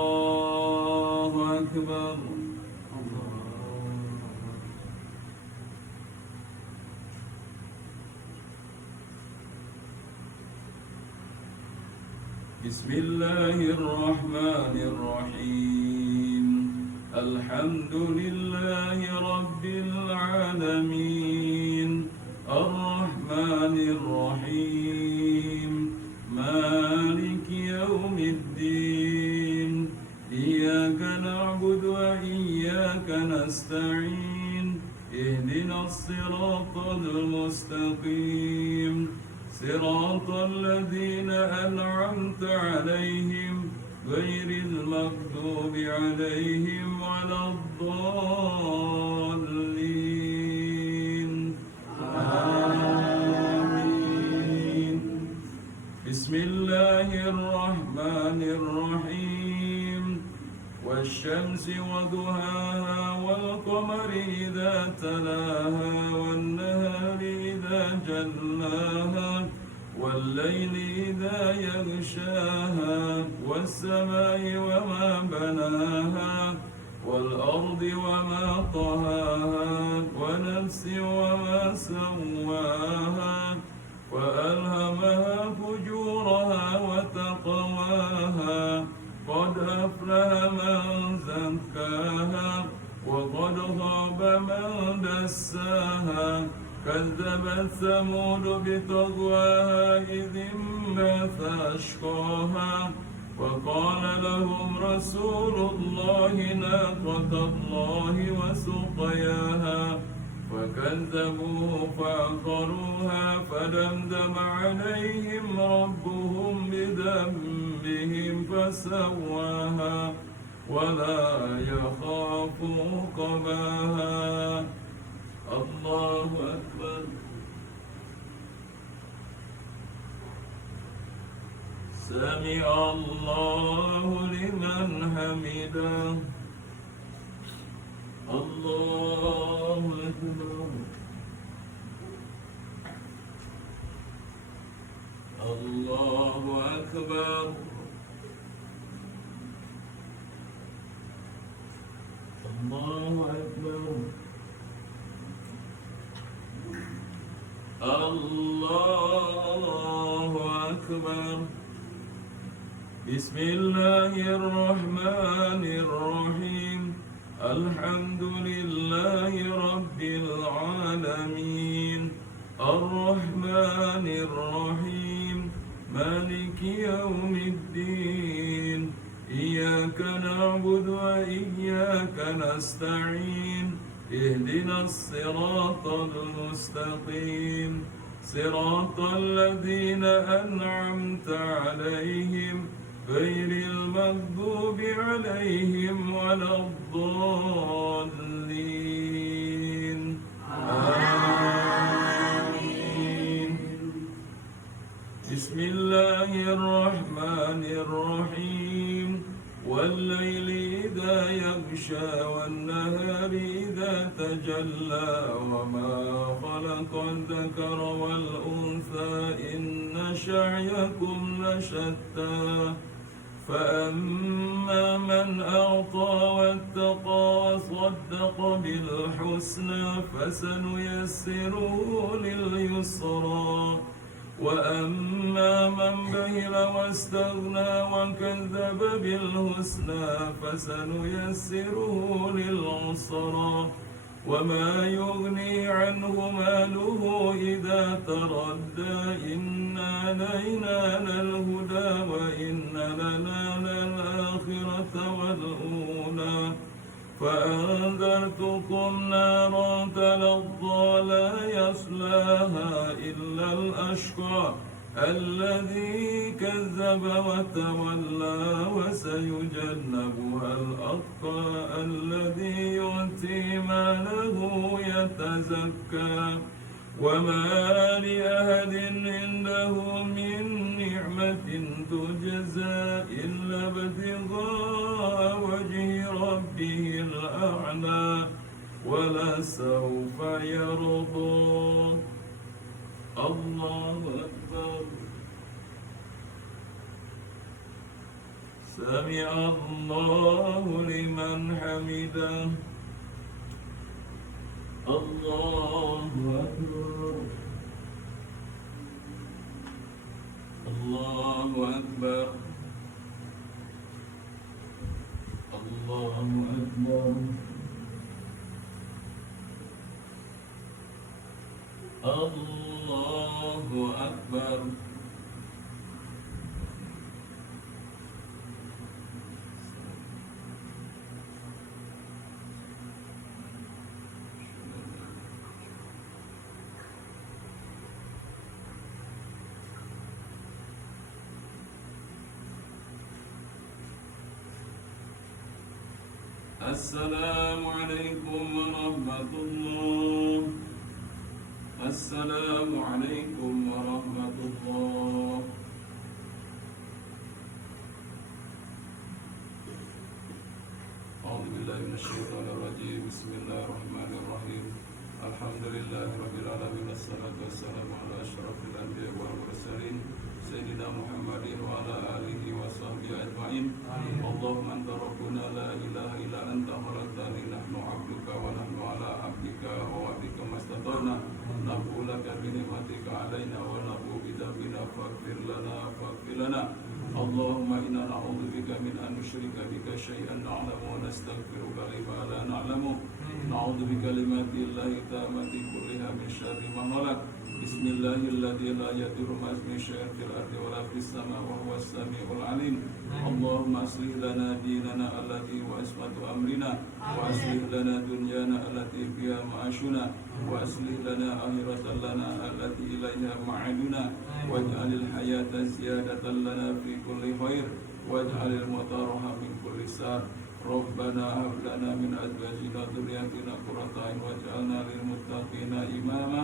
الله أكبر. بسم الله الرحمن الرحيم. الحمد لله رب العالمين الرحمن الرحيم مالك يوم الدين إياك نعبد وإياك نستعين اهدنا الصراط المستقيم صراط الذين أنعمت عليهم غير المغضوب عليهم ولا الضالين آمين. بسم الله الرحمن الرحيم. والشمس وضحاها والقمر إذا تلاها والنهار إذا جلاها والليل إذا يغشاها والسماء وما بناها والأرض وما طهاها ونفس وما سواها وألهمها فجورها وتقواها قد أفلح من زكاها وقد خاب من دساها كذبت ثمود بطغواها إذ انبعث أشقاها وقال لهم رسول الله ناقة الله وسقياها فكذبوه فعقروها فدمدم عليهم ربهم بذنبهم فسواها ولا يخاف عقباها. الله أكبر. سمع الله لمن حمده. الله أكبر. الله أكبر. الله أكبر. الله أكبر. بسم الله الرحمن الرحيم. الحمد لله رب العالمين الرحمن الرحيم مالك يوم الدين إياك نعبد وإياك نستعين اهدنا الصراط المستقيم صراط الذين أنعمت عليهم غير المغضوب عليهم ولا الضالين آمين. بسم الله الرحمن الرحيم. والليل إذا يغشى والنهار إذا تجلى وما خلق الذكر والأنثى إن سعيكم لشتى فأما من أعطى واتقى وصدق بالحسنى فسنيسره لليسرى وأما من بخل واستغنى وكذب بالحسنى فسنيسره للعسرى وما يغني عنه ماله إذا تردى إن علينا للهدى وإن لنا للآخرة والأولى فأنذرتكم نارا تلظى لا يصلاها إلا الأشقى الذي كذب وتولى وسيجنبها الأتقى الذي يؤتي ماله يتزكى وما لأحد عنده من نعمة تجزى إلا ابتغاء وجه ربه الأعلى ولسوف يرضى. الله أكبر. سمع الله لمن حمده. الله أكبر. الله أكبر. الله أكبر. الله أكبر. السلام عليكم ورحمة الله. السلام عليكم ورحمة الله. أعوذ بالله من الشيطان الرجيم. بسم الله الرحمن الرحيم. الحمد لله رب العالمين، والصلاة والسلام على أشرف الأنبياء والمرسلين سيدنا محمد وعلى آله وصحبه أجمعين. اللهم أنت ربنا لا إله إلا أنت خلقتنا، نحن عبدك ونحن على عبدك ووعدك ما استطعنا، نبوء لك بنعمتك علينا ونبوء بذنبنا فاغفر لنا. اللهم إنا نعوذ بك من أن نشرك بك شيئا نعلم ونستغفرك لما لا نعلم. نعوذ بكلمات الله التامة كلها من شر ما خلق. بسم الله الذي لا يضر مع اسمه شيء في الأرض ولا في السماء وهو السميع العليم. اللهم أصلح لنا ديننا الذي هو عصمة أمرنا، وأصلح لنا دنيانا التي فيها معاشنا، وأصلح لنا آخرة لنا التي إليها معادنا، واجعل الحياة زيادة لنا في كل خير، واجعل الموت راحة من كل شر. ربنا هب لنا من أزواجنا وذرياتنا قرة أعين واجعلنا للمتقين إماما.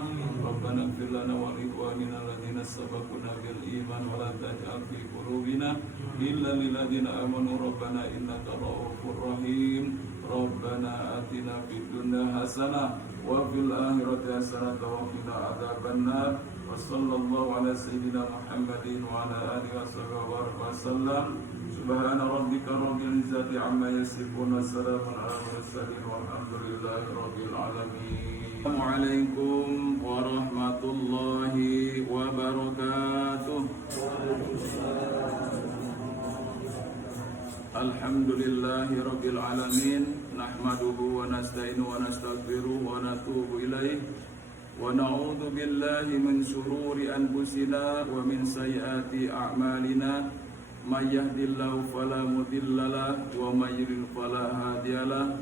ربنا اغفر لنا ولإخواننا الذين سبقونا بالإيمان ولا تجعل في قلوبنا غلا للذين آمنوا ربنا إنك رؤوف رحيم. ربنا آتنا في الدنيا حسنة وفي الآخرة حسنة وقنا عذاب النار. وصلى الله على سيدنا محمد وعلى آله وصحبه وسلم. سبحان ربك رب العزة عما يصفون، وسلام على المرسلين والحمد لله رب العالمين. السلام عليكم ورحمة الله وبركاته. الحمد لله رب العالمين، نحمده ونستعينه ونستغفره ونتوب إليه، ونعوذ بالله من شرور أنفسنا ومن سيئات أعمالنا. من يهد الله فلا مضل له ومن يضلل فلا هادي له.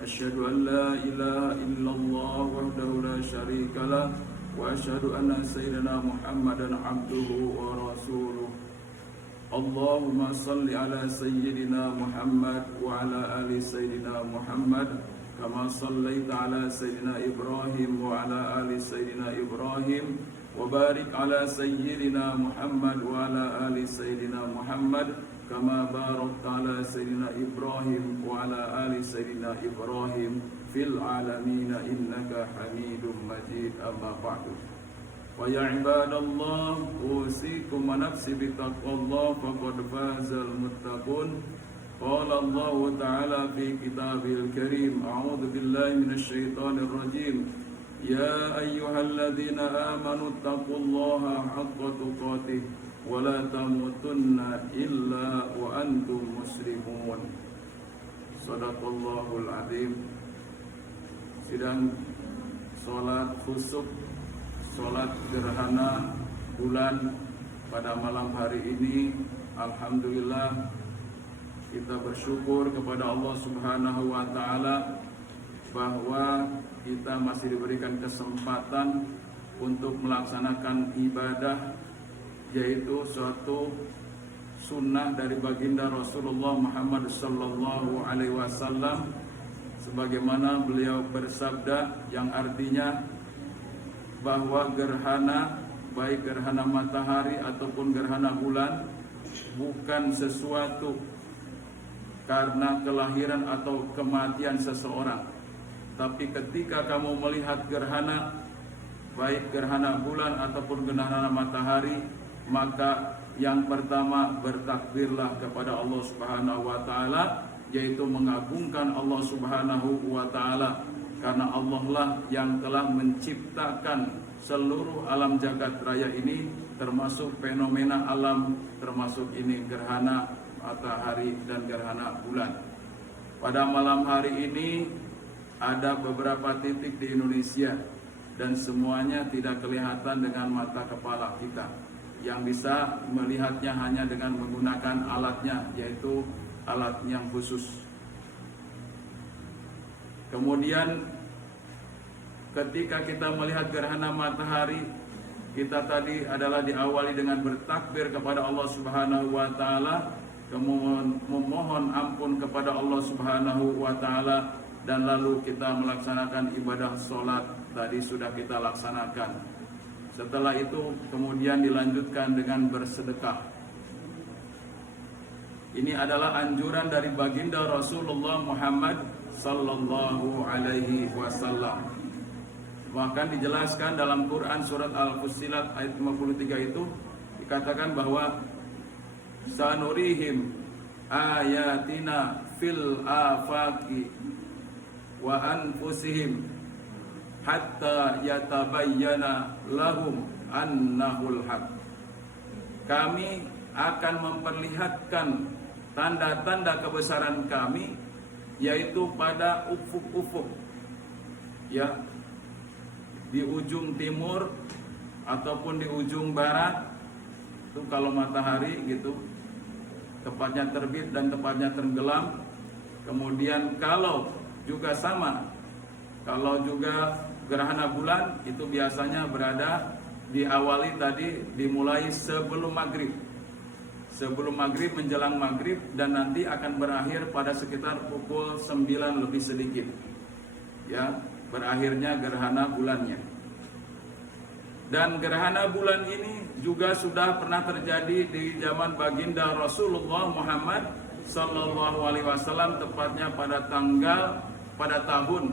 أشهد أن لا إله إلا الله وحده لا شريك له، وأشهد أن سيدنا محمدا عبده ورسوله. اللهم صل على سيدنا محمد وعلى آل سيدنا محمد كما صليت على سيدنا إبراهيم وعلى آل سيدنا إبراهيم، وبارك على سيدنا محمد وعلى آل سيدنا محمد كما باركت على سيدنا إبراهيم وعلى آل سيدنا إبراهيم في العالمين إنك حميد مجيد. أما بعد، ويا عباد الله أوصيكم ونفسي بتقوى الله فقد فاز المتقون. قال الله تعالى في كتابه الكريم: أعوذ بالله من الشيطان الرجيم. يا أيها الذين آمنوا اتقوا الله حق تقاته ولا تموتن إلا وأنتم مسلمون. Sadaqallahul Azim. Sidang sholat khusuf, sholat gerhana bulan pada malam hari ini, alhamdulillah kita bersyukur kepada Allah Subhanahu wa Ta'ala bahwa kita masih diberikan kesempatan untuk melaksanakan ibadah, yaitu suatu sunnah dari baginda Rasulullah Muhammad sallallahu alaihi wasallam, sebagaimana beliau bersabda, yang artinya bahwa gerhana, baik gerhana matahari ataupun gerhana bulan, bukan sesuatu karena kelahiran atau kematian seseorang, tapi ketika kamu melihat gerhana, baik gerhana bulan ataupun gerhana matahari, maka Yang pertama, bertakbirlah kepada Allah Subhanahu wa taala, yaitu mengagungkan Allah Subhanahu wa taala, karena Allah lah yang telah menciptakan seluruh alam jagat raya ini, termasuk fenomena alam, termasuk ini gerhana matahari dan gerhana bulan. Pada malam hari ini ada beberapa titik di Indonesia dan semuanya tidak kelihatan dengan mata kepala kita. Yang bisa melihatnya hanya dengan menggunakan alatnya, yaitu alat yang khusus. Kemudian ketika kita melihat gerhana matahari, kita tadi adalah diawali dengan bertakbir kepada Allah Subhanahu wa taala, memohon ampun kepada Allah Subhanahu wa taala, dan lalu kita melaksanakan ibadah sholat tadi sudah kita laksanakan. Setelah itu kemudian dilanjutkan dengan bersedekah. Ini adalah anjuran dari baginda Rasulullah Muhammad sallallahu alaihi wasallam. Bahkan dijelaskan dalam Quran surat Al-Fussilat ayat 53 itu dikatakan bahwa sanurihim ayatina fil afaqi wa anfusihim hatta yatabayyana lahum annahul haq. Kami akan memperlihatkan tanda-tanda kebesaran kami, yaitu pada ufuk-ufuk, ya, di ujung timur ataupun di ujung barat. Itu kalau matahari gitu, tepatnya terbit dan tepatnya tenggelam. Kemudian kalau juga sama, kalau juga gerhana bulan itu biasanya berada diawali tadi dimulai sebelum maghrib. Sebelum maghrib menjelang maghrib, dan nanti akan berakhir pada sekitar pukul 9 lebih sedikit. Ya, berakhirnya gerhana bulannya. Dan gerhana bulan ini juga sudah pernah terjadi di zaman baginda Rasulullah Muhammad sallallahu alaihi wasallam, tepatnya pada tahun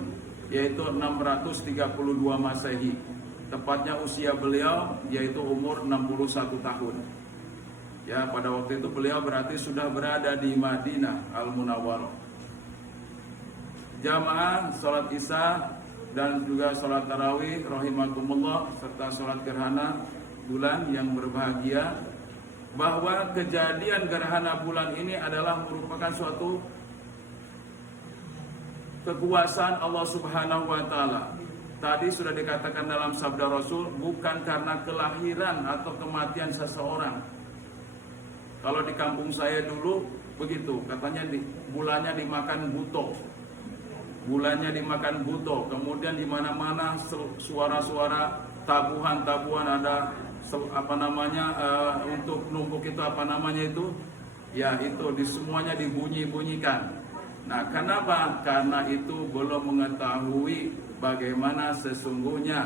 yaitu 632 Masehi. Tepatnya usia beliau yaitu umur 61 tahun. Ya, pada waktu itu beliau berarti sudah berada di Madinah Al-Munawwarah. Jamaah salat Isya dan juga salat tarawih rahimakumullah, serta salat gerhana bulan yang berbahagia, bahwa kejadian gerhana bulan ini adalah merupakan suatu kekuasaan Allah Subhanahu wa taala. Tadi sudah dikatakan dalam sabda Rasul, bukan karena kelahiran atau kematian seseorang. Kalau di kampung saya dulu begitu, katanya bulannya dimakan buto. Bulannya dimakan buto. Kemudian di mana-mana suara-suara tabuhan ada untuk numpuk itu ya itu semuanya dibunyi-bunyikan. Nah, kenapa? Karena itu belum mengetahui bagaimana sesungguhnya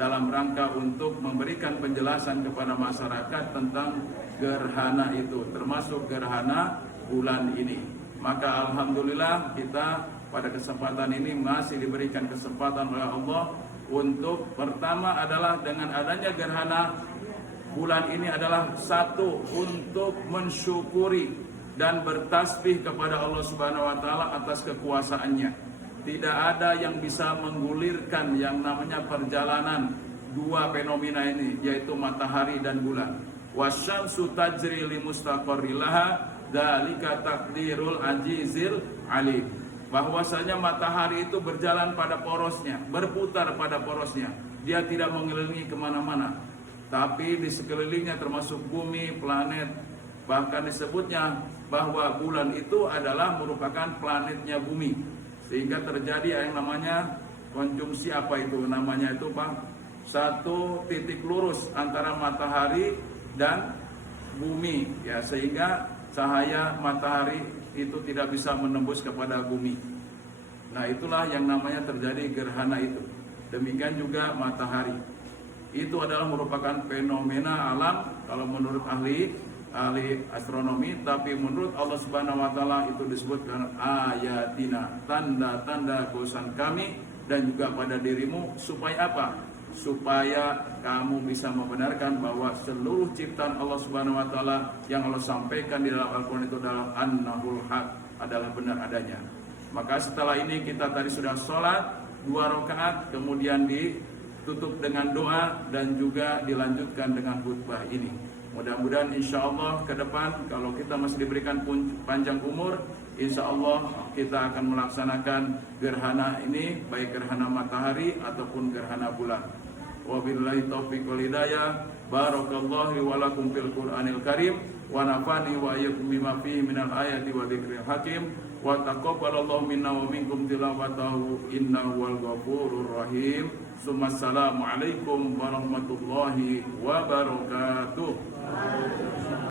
dalam rangka untuk memberikan penjelasan kepada masyarakat tentang gerhana itu, termasuk gerhana bulan ini. Maka alhamdulillah kita pada kesempatan ini masih diberikan kesempatan oleh Allah untuk pertama adalah dengan adanya gerhana bulan ini adalah satu, untuk mensyukuri dan bertasbih kepada Allah Subhanahu wa taala atas kekuasaannya. Tidak ada yang bisa menggulirkan yang namanya perjalanan dua fenomena ini, yaitu matahari dan bulan. Wasyamsu tajri li mustaqarri laha dzalika taqdirul azizil alim. Bahwasanya matahari itu berjalan pada porosnya, berputar pada porosnya. Dia tidak mengelilingi kemana-mana, tapi di sekelilingnya termasuk bumi, planet. Bahkan disebutnya bahwa bulan itu adalah merupakan planetnya bumi, sehingga terjadi yang namanya konjungsi satu titik lurus antara matahari dan bumi, ya, sehingga cahaya matahari itu tidak bisa menembus kepada bumi. Nah, itulah yang namanya terjadi gerhana itu. Demikian juga matahari. Itu adalah merupakan fenomena alam kalau menurut ahli astronomi, tapi menurut Allah Subhanahu wa taala itu disebutkan ayatina, tanda-tanda kekuasaan kami dan juga pada dirimu, supaya apa? supaya kamu bisa membenarkan bahwa seluruh ciptaan Allah Subhanahu wa taala yang Allah sampaikan di dalam Al-Qur'an itu adalah annahul haq, adalah benar adanya. Maka setelah ini kita tadi sudah sholat 2 rakaat, kemudian ditutup dengan doa dan juga dilanjutkan dengan khutbah ini. Mudah-mudahan insya Allah ke depan kalau kita masih diberikan panjang umur, insya Allah kita akan melaksanakan gerhana ini, baik gerhana matahari ataupun gerhana bulan. Wabillahi taufiq wal hidayah. Barakallahu wa lakum fil Qur'anil Karim wa nafani wa iyyakum bima fihi minal ayati wa dzikril hakim wa taqabbalallahu minna wa minkum tilawatahu innahu wal ghafurur rahim. Assalamu alaikum warahmatullahi wabarakatuh.